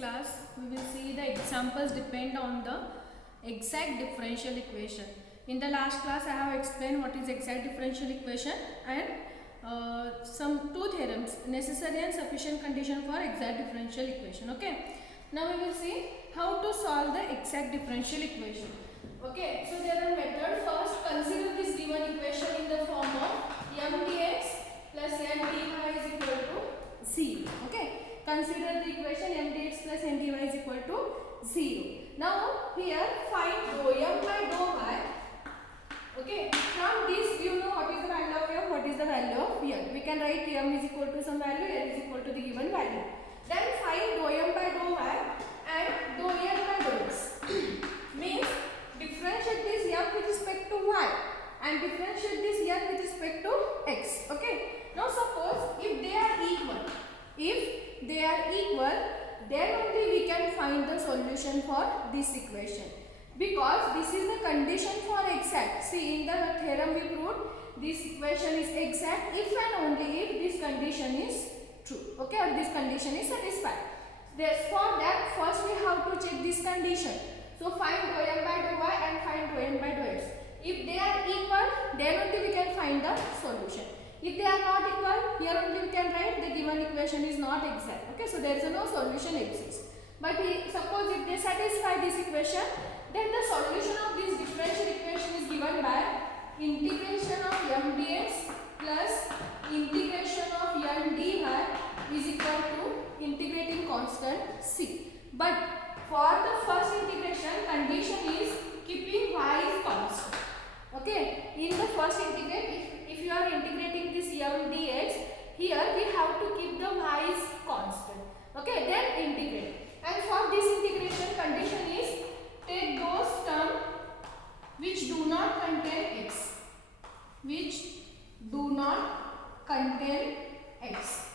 class we will see the examples depend on the exact differential equation. In the last class I have explained what is exact differential equation and some two theorems, necessary and sufficient condition for exact differential equation. Okay, now we will see how to solve the exact differential equation. Okay, so there are methods. First, consider this given equation in the form of m dx plus m dy is equal to 0. Okay, consider the equation m dx plus m dy is equal to 0. Now here find dou m by dou y. Okay, from this you know what is the value of m, what is the value of n. We can write m is equal to some value, n is equal to the given value. Then find dou m by dou y and dou n by dou x. Means differentiate this m with respect to y and differentiate this n with respect to x. Okay, now suppose if they are equal, then only we can find the solution for this equation, because this is the condition for exact. See, in the theorem we proved this equation is exact if and only if this condition is true. Okay, or this condition is satisfied. Therefore, that first we have to check this condition. So find dou m by dou y and find dou n by dou x. If they are equal, then only we can find the solution. If they are not equal, here only we can write the given equation is not exact. Okay, so there is no solution exists. But suppose if they satisfy this equation, then the solution of this differential equation is given by integration of m dx plus integration of n dy is equal to integrating constant c. But for the first integration, condition is keeping y is constant. Okay, in the first integrate, if you are integrating this m dx, here we have to keep the y is constant. Okay, then integrate. And for this integration, condition is take those terms which do not contain x. Which do not contain x.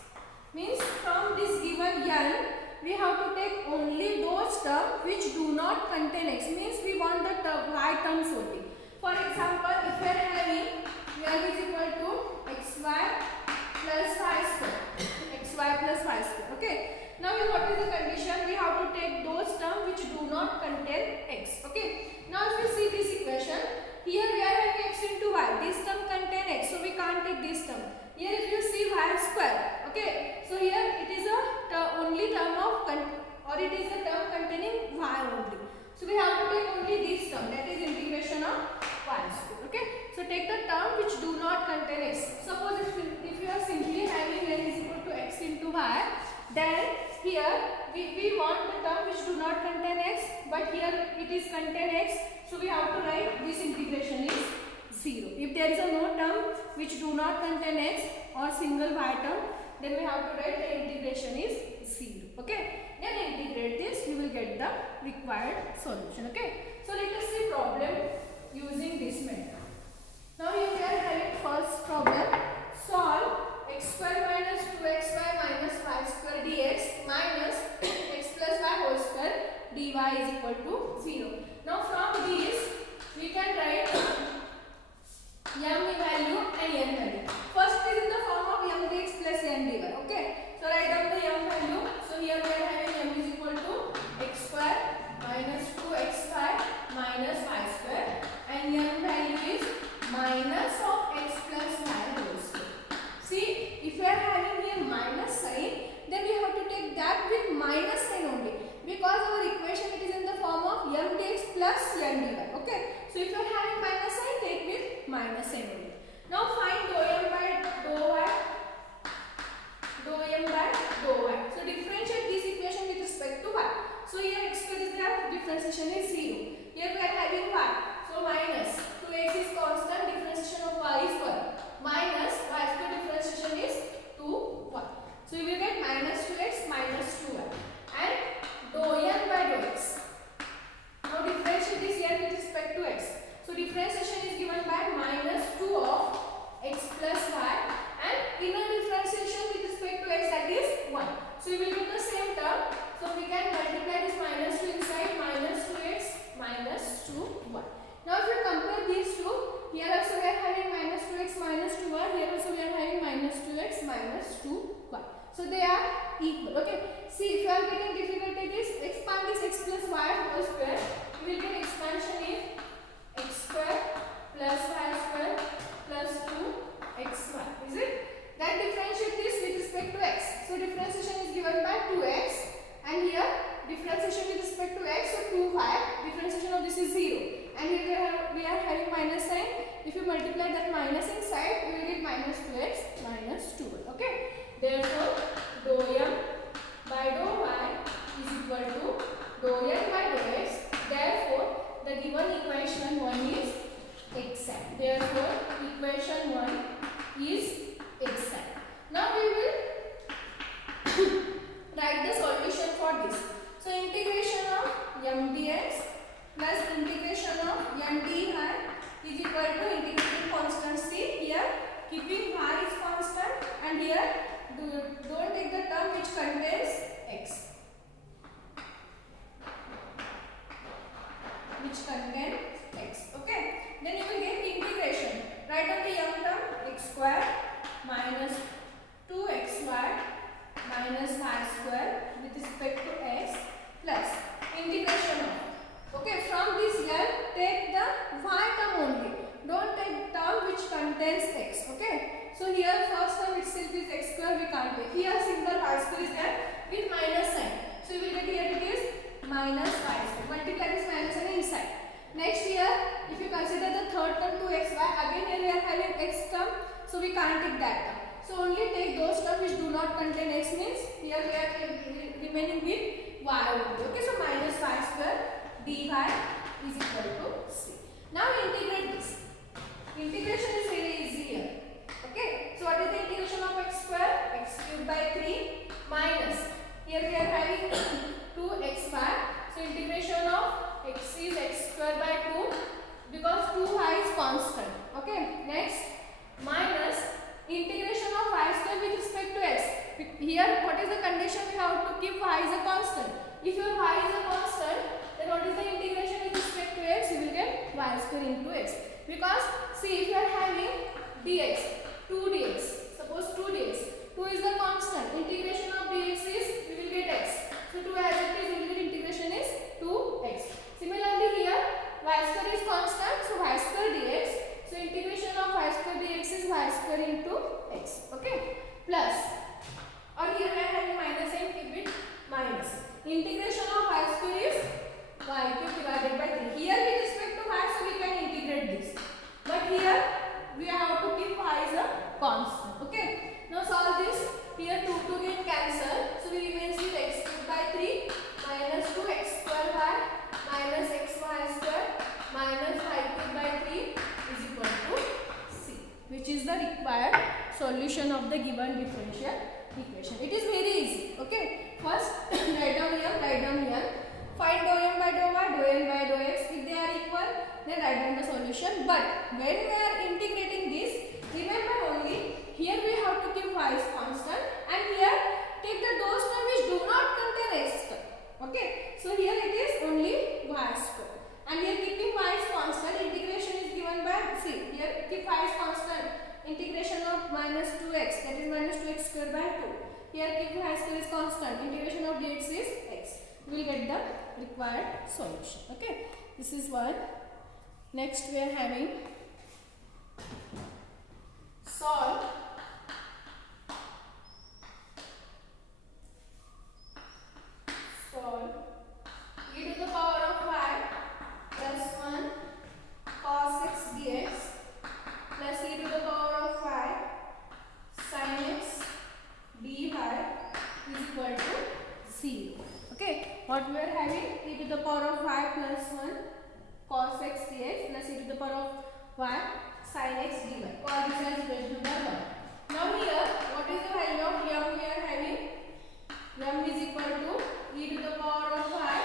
Means from this given n, we have to take only those terms which do not contain x. Means we want the y terms only. For example, if we are having n is equal to xy plus y square. xy plus y square. Okay. Now what is the condition? We have to take those terms which do not contain x. Okay. Now if you see this equation, here we are having x into y. This term contain x, so we can't take this term. Here if you see y square. Okay. So here it is a only term of or it is a term containing y only. So we have to take only this term, that is integration of y square. Okay. So take the term which do not contain x. Suppose if you are simply having n is equal to x into y, then here we want the term which do not contain x, but here it is contain x, so we have to write this integration is 0. If there is a no term which do not contain x or single y term, then we have to write the integration is 0. Okay, then integrate this, we will get the required solution. Okay, so let us see problem using this method. Now here we are having first problem. Solve x square minus 2xy minus y square dx minus x plus y whole square dy is equal to 0. Now from this we can write m value and n value. First is in the form of m dx plus n dy. Okay, so write down the m value. So here we are having m is equal to x square minus 2xy minus y square and n value is minus of x plus y whole square. See, if we are having here minus sign, then we have to take that with minus sign only, because our equation it is in the form of m dx plus n dy. Okay, so if you are having minus sign, take with minus sign only. Now find dou m by dou y, dou m by dou y. So differentiate this equation with respect to y. So here x square is there, differentiation is 0. Here we are having y, so minus 2x is constant, differentiation of y is 1. Minus y square differentiation is 2y. So you will get minus 2x minus 2y and dou n by dou x. Now differentiate this n with respect to x. So differentiation is given by minus 2 of x plus y and inner differentiation with respect to x, that is 1. So you will get the same term. So we can multiply this minus 2 inside, minus 2x minus 2y. Now if you compare these two, here also we are having minus 2x minus 2y, here also we are having minus 2x minus 2y. So they are equal. Okay. See, if you are getting difficulty, this expand this x plus y whole square, you will get expansion in x square plus y square plus 2xy. Is it? Then differentiate this with respect to x. So differentiation is given by 2x, and here differentiation with respect to x, so 2y. Differentiation of this is 0, and here we are having minus sign. If you multiply that minus inside, you will get minus 2x minus 2y. Okay. Therefore, dou m by dou y is equal to dou n by dou x. Therefore, the given equation 1 is exact. Therefore, equation 1 is exact. Now we will write the solution for this. So integration of m dx plus integration of n dy is equal to integrating constant. See here, keeping y is constant, and here don't take the term which contains x. Which contains x. Okay. Then you will get integration. Write on the m term x square minus 2xy minus y square with respect to x plus integration of. Okay, from this here take the y term only. Don't take term which contains x. Okay. So here first term itself is x square, we can't take. Here simple y square is there with minus sign. So you will get here it is minus y square. Multiply this minus sign inside. Next here, if you consider the third term 2xy, again here we are having x term, so we can't take that term. So only take those terms which do not contain x, means here we are remaining with y only. Okay, so minus y square dy is equal to c. Now integrate this. Integration is very easy here. Okay, so what is the integration of x square? X cubed by 3 minus, here we are having 2xy. So integration of x is x square by 2 because 2y is constant. Okay, next minus integration of y square with respect to x. Here what is the condition? We have to keep y is a constant. If your y is a constant, then what is the integration with respect to x? You will get y square into x. Because see, if you are having dx, 2 dx, suppose 2 dx, 2 is the constant, integration of dx is, we will get x. So 2 as it is, we will get integration is 2x. Similarly here, y square is constant, so y square dx, so integration of y square dx is y square into x. Okay, plus, or here we are having minus and keep it minus. Integration of y square is y cube divided by 3. Here with respect to y, so we can integrate this. But here we have to keep y as a constant. Okay. Now solve this. Here 2 can cancel. So we remains with x cubed by 3 minus 2x square y minus xy square minus y cubed by 3 is equal to c, which is the required solution of the given differential equation. It is very easy. Okay. First write down here, write down here. Find dou m by dou y, dou n by dou x. If they are equal, then write down the solution. But when we are integrating this, remember only here we have to keep y is constant, and here take the those terms which do not contain x term. Okay. So here it is only y square, and here keeping y is constant, integration is given by, see here keep y is constant, integration of minus 2x, that is minus 2x square by 2. Here keep y square is constant, integration of dx is x. We will get the required solution. Okay, this is one. Next we are having solve e to the power of y plus 1 cos x dx plus e to the power of y sin x dy is equal to 0. Okay, what we are having, e to the power of y plus 1 cos x dx plus e to the power of y sin x dy. Call this as equation number 1. Now here, what is the value of m we are having? M is equal to e to the power of y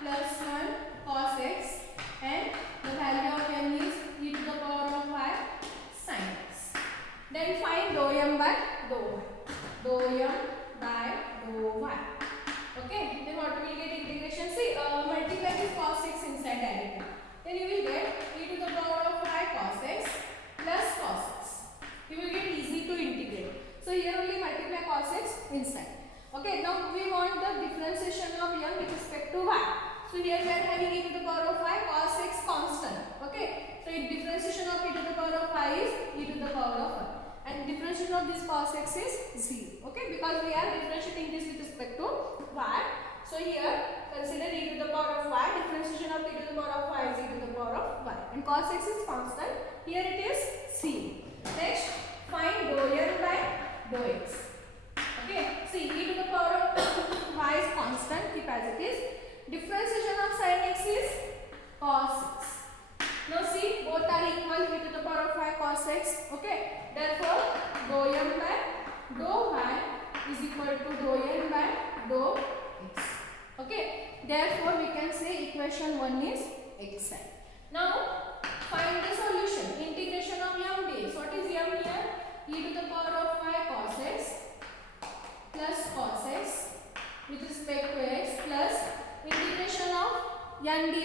plus 1 cos x, and the value of m is e to the power of y sin x. Then find dou m by dou y. Dou m by dou y. Okay, then what we will get integration? See, multiply this cos x inside directly. Then you will get e to the power of y cos x plus cos x. You will get easy to integrate. So here only multiply cos x inside. Okay, now we want the differentiation of m with respect to y. So here we are having e to the power of y cos x constant. Okay, so differentiation of e to the power of y is e to the power of y, and differentiation of this cos x is 0. Okay, because we are differentiating this with respect to y. So here consider e to the power of y. Differentiation of e to the power of y is e to the power of y, and cos x is constant. Here it is 0. Next, find dou n by dou x. Okay, see e to the power of y is constant, keep as it is. Differentiation of sin x is cos x. Now see, both are equal, e to the power of y cos x. Okay, therefore dou m by dou y is equal to dou n by dou x. Okay, therefore we can say equation 1 is exact. Now find the solution. Integration of m dx. What is m here? E to the power of y cos x plus cos x with respect to x plus integration of n dy.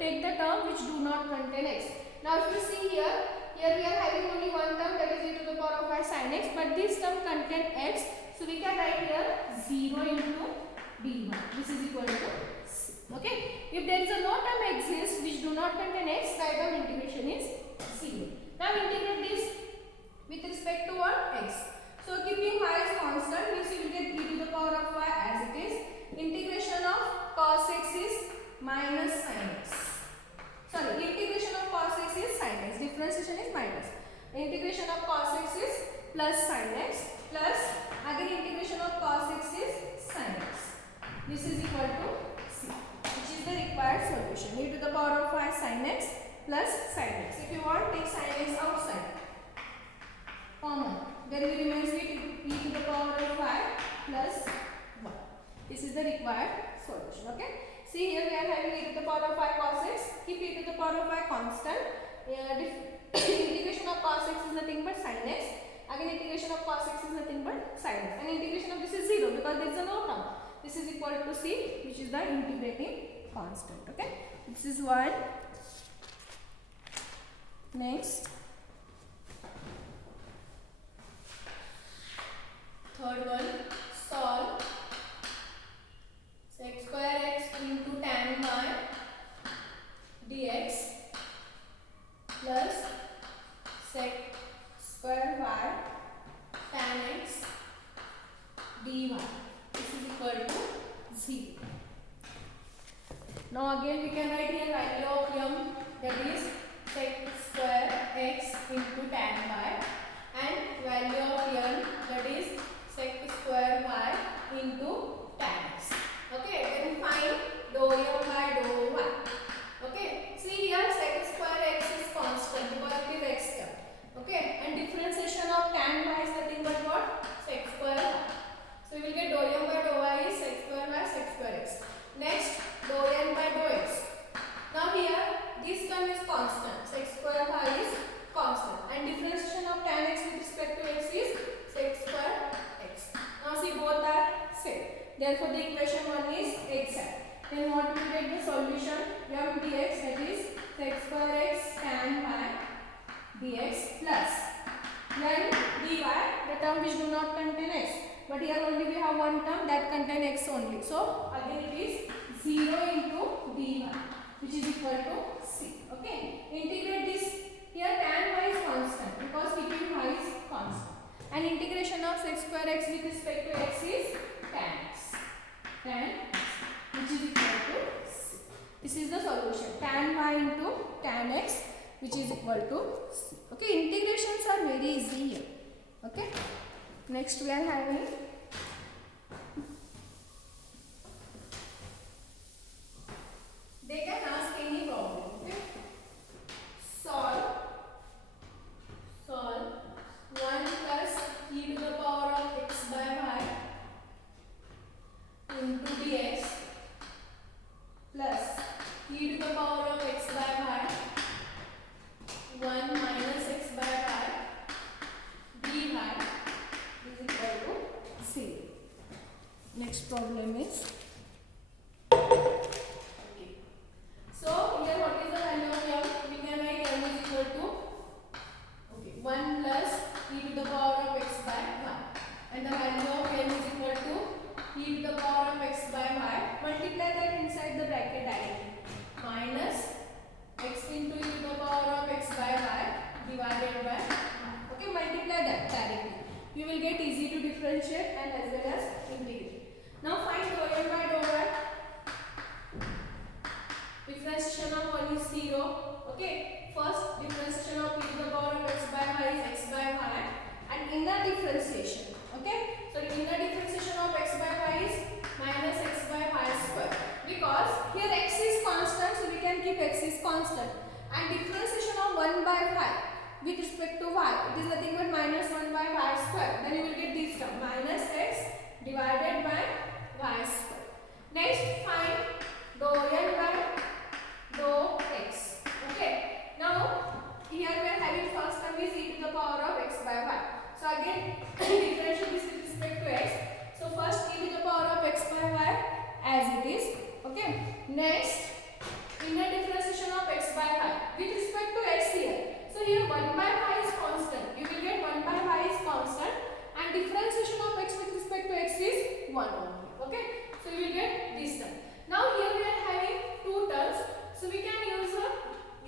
Take the term which do not contain x. Now if you see here we are having only one term, that is e to the power of y sin x, but this term contain x, so we can write here 0 into dy. This is equal to c. Okay, if there is a no term exists which do not contain x, the term integration is 0. Now integrate this with respect to what? X. So keeping y as constant means you will get e to the power of y as it is. Integration of cos x is minus sin x. Sorry, integration of cos x is sin x. Differentiation is minus. Integration of cos x is plus sin x plus again integration of cos x is sin x. This is equal to c, which is the required solution. E to the power of y sin x plus sin x. If you want, take sin x outside. Common. Then it remains e to the power of y plus 1. This is the required solution. Okay. See here we are having e to the power of y cos x. Keep e to the power of y constant. Integration of cos x is nothing but sin x. Again integration of cos x is nothing but sin x. And integration of this is 0 because there is a no term. This is equal to c, which is the integrating constant. Okay. This is one. Next. Third one, solve sec square x into tan y dx plus sec square y tan x dy. This is equal to 0. Now again we can write here value of m, that is sec square x into tan y, and value of n, that is sec square y into tan x. Okay, then find dou m by dou y. Okay, see here sec square x is constant because it is x term. Okay, and differentiation of tan y is nothing but what? Sec square y. So we will get dou m by dou y is sec square y sec square x. Next, dou n by dou x. Now here this term is constant, sec square y is constant, and differentiation of tan x with respect to x is sec square x. Now see both are same. Therefore the equation 1 is exact. Then what will get the solution? M dx, that is sec square x tan y dx plus then dy, the term which do not contain x. But here only we have one term that contain x only. So again it is 0 into dy, which is equal to c. Okay. Integrate this. Here tan y is constant because keeping y is constant. And integration of sec square x with respect to x is tan x. Tan x, which is equal to c. This is the solution. Tan y into tan x, which is equal to c. Okay, integrations are very easy here. Okay. Next we are having they can ask any problem. Okay. Solve 1 plus e to the power of x by y into dx plus e to the power of x by y 1 minus x by y dy is equal to 0. Next problem is okay. So here what is the value of m? We can write m is equal to 1 plus e to the power of x by y, and the value of n is equal to y with respect to y, it is nothing but minus 1 by y square. Then you will get this term minus x divided by y square. Next, find dou n by dou x. Okay. Now here we are having first term is e to the power of x by y. So again differential this with respect to x. So first e to the power of x by y as it is. Okay. Next, inner differentiation of x by y with respect to x here. So here 1 by y is constant. You will get 1 by y is constant and differentiation of x with respect to x is 1 only. Okay. So you will get this term. Now here we are having two terms. So we can use a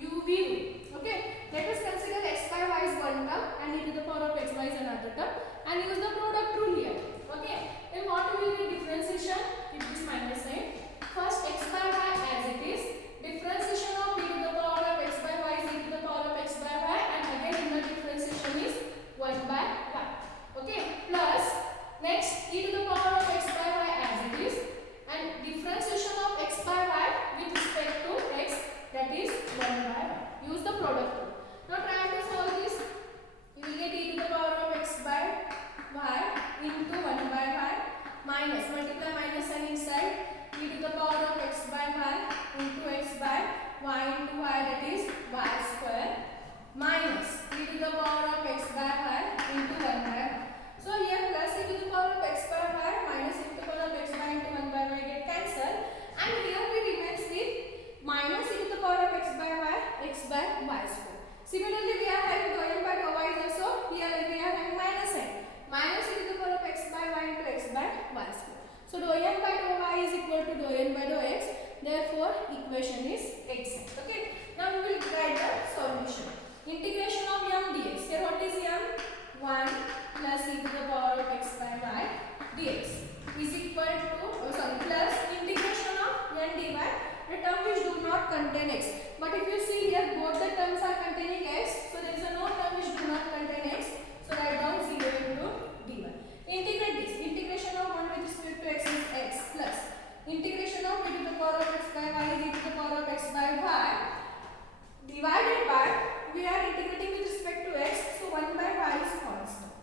UV rule. Okay. Let us consider x by y is one term and e to the power of x by is another term and use the product rule here. Okay. Then what will be differentiation? Keep this minus sign. First x by y as it is. Differentiation of e to the power of x by y is e to the power of x by y and again in the differentiation is 1 by y. Okay. Plus next e to the power of x by y as it is and differentiation of x by y with respect to x, that is 1 by y. Use the product rule. Now try to solve this. You will get e to the power of x by y into 1 by y minus multiply minus sign inside e to the power of x by y into x by y into y, that is y square minus e to the power of x by y into 1 by y. So here plus e to the power of x by y minus e to the power of x by into 1 by y get cancelled and here we remains with minus e to the power of x by y square. Similarly we are having dou n by dou y is also here we are having minus sign. Minus e to the power of x by y into x by y square. So dou n by dou y is equal to dou n by dou x. Therefore equation is exact. Okay. Now we will write the solution. Integration of m dx. Here what is m? 1 plus e to the power of x by y dx is equal to plus integration of n dy. The term which do not contain x. But if you see here both the terms are containing x. So there is a no term which do not contain x. So write down 0 into dy. Integrate this. Integration of 1 with respect to x is x plus integration of e to the power of x by y is e to the power of x by y divided by we are integrating with respect to x. So 1 by y is constant.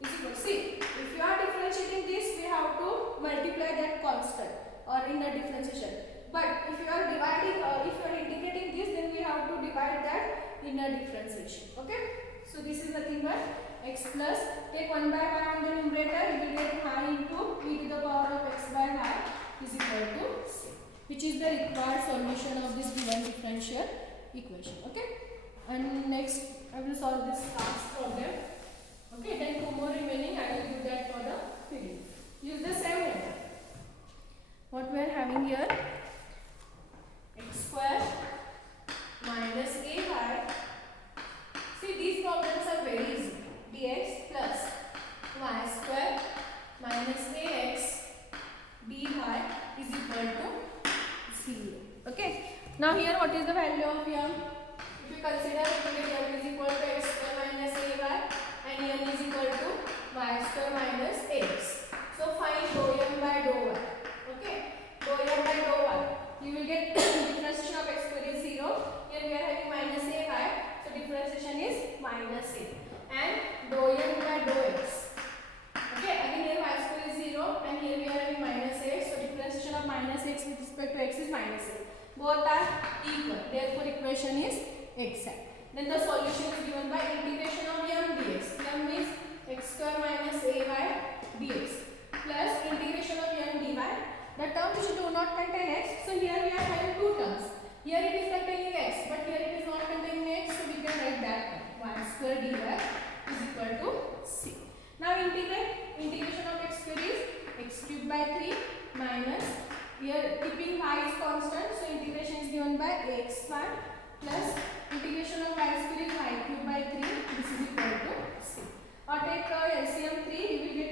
Is equal. See, if you are differentiating this, we have to multiply that constant or in the differentiation. But if you are dividing if you are integrating this, then we have to divide that in a differentiation. Okay. So this is nothing but x plus take 1 by y on the numerator, you will get y into e to the power of x by y is equal to c, which is the required solution of this given differential equation. Okay. And next I will solve this last problem. Okay. Then 2 more remaining. I will do that for the filling. Use the same method. What we are having here, x square minus ay. See, these problems are very easy. Dx plus y square minus ax dy is equal to 0. Okay. Now here what is the value of m? If you consider m is equal to x square minus ay and m is equal to y square minus ax. So find dou m by dou y. Okay. Dou m by dou y. You will get differentiation of x square is 0. Here we are having minus ay. So differentiation is minus a. And dou m by dou x. Okay. Again here y square is 0 and here we are having minus x. So differentiation of minus x with respect to x is minus a. Both are equal. Therefore equation is exact. Then the solution is given by integration of m dx. M is x square minus ay dx plus integration of m dy. The term which do not contain x. So here we are having two terms. Here it is containing x, but here it is not containing x. So we can write that term. Y square dy is equal to c. Now integrate. Integration of x square is x cubed by 3 minus. Here keeping y is constant. So integration is given by ax square plus integration of y square is y cubed by 3. This is equal to c. Or take LCM 3. You will get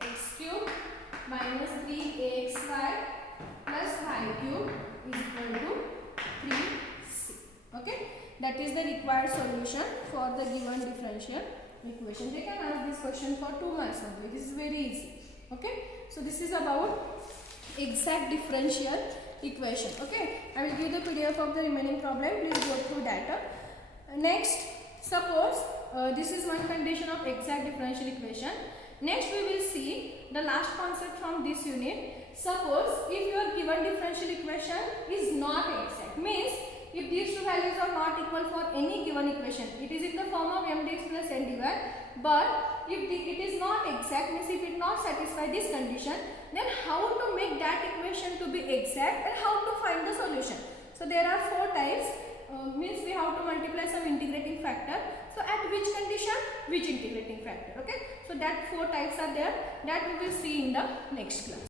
x cube minus 3axy plus y cube is equal to 3c. Okay. That is the required solution for the given differential equation. They can ask this question for 2 marks only. This is very easy. Okay. So this is about exact differential equation. Okay, I will give the PDF of the remaining problem. Please go through that. Next, suppose this is one condition of exact differential equation. Next we will see the last concept from this unit. Suppose if your given differential equation is not exact, means if these two values are not equal for any given equation, it is in the form of mdx plus ndy, but if it is not exact, means if it not satisfy this condition, then how to make that equation to be exact and how to find the solution. So there are four types. Means we have to multiply some integrating factor. So at which condition, which integrating factor. Okay, so that four types are there, that we will see in the next class.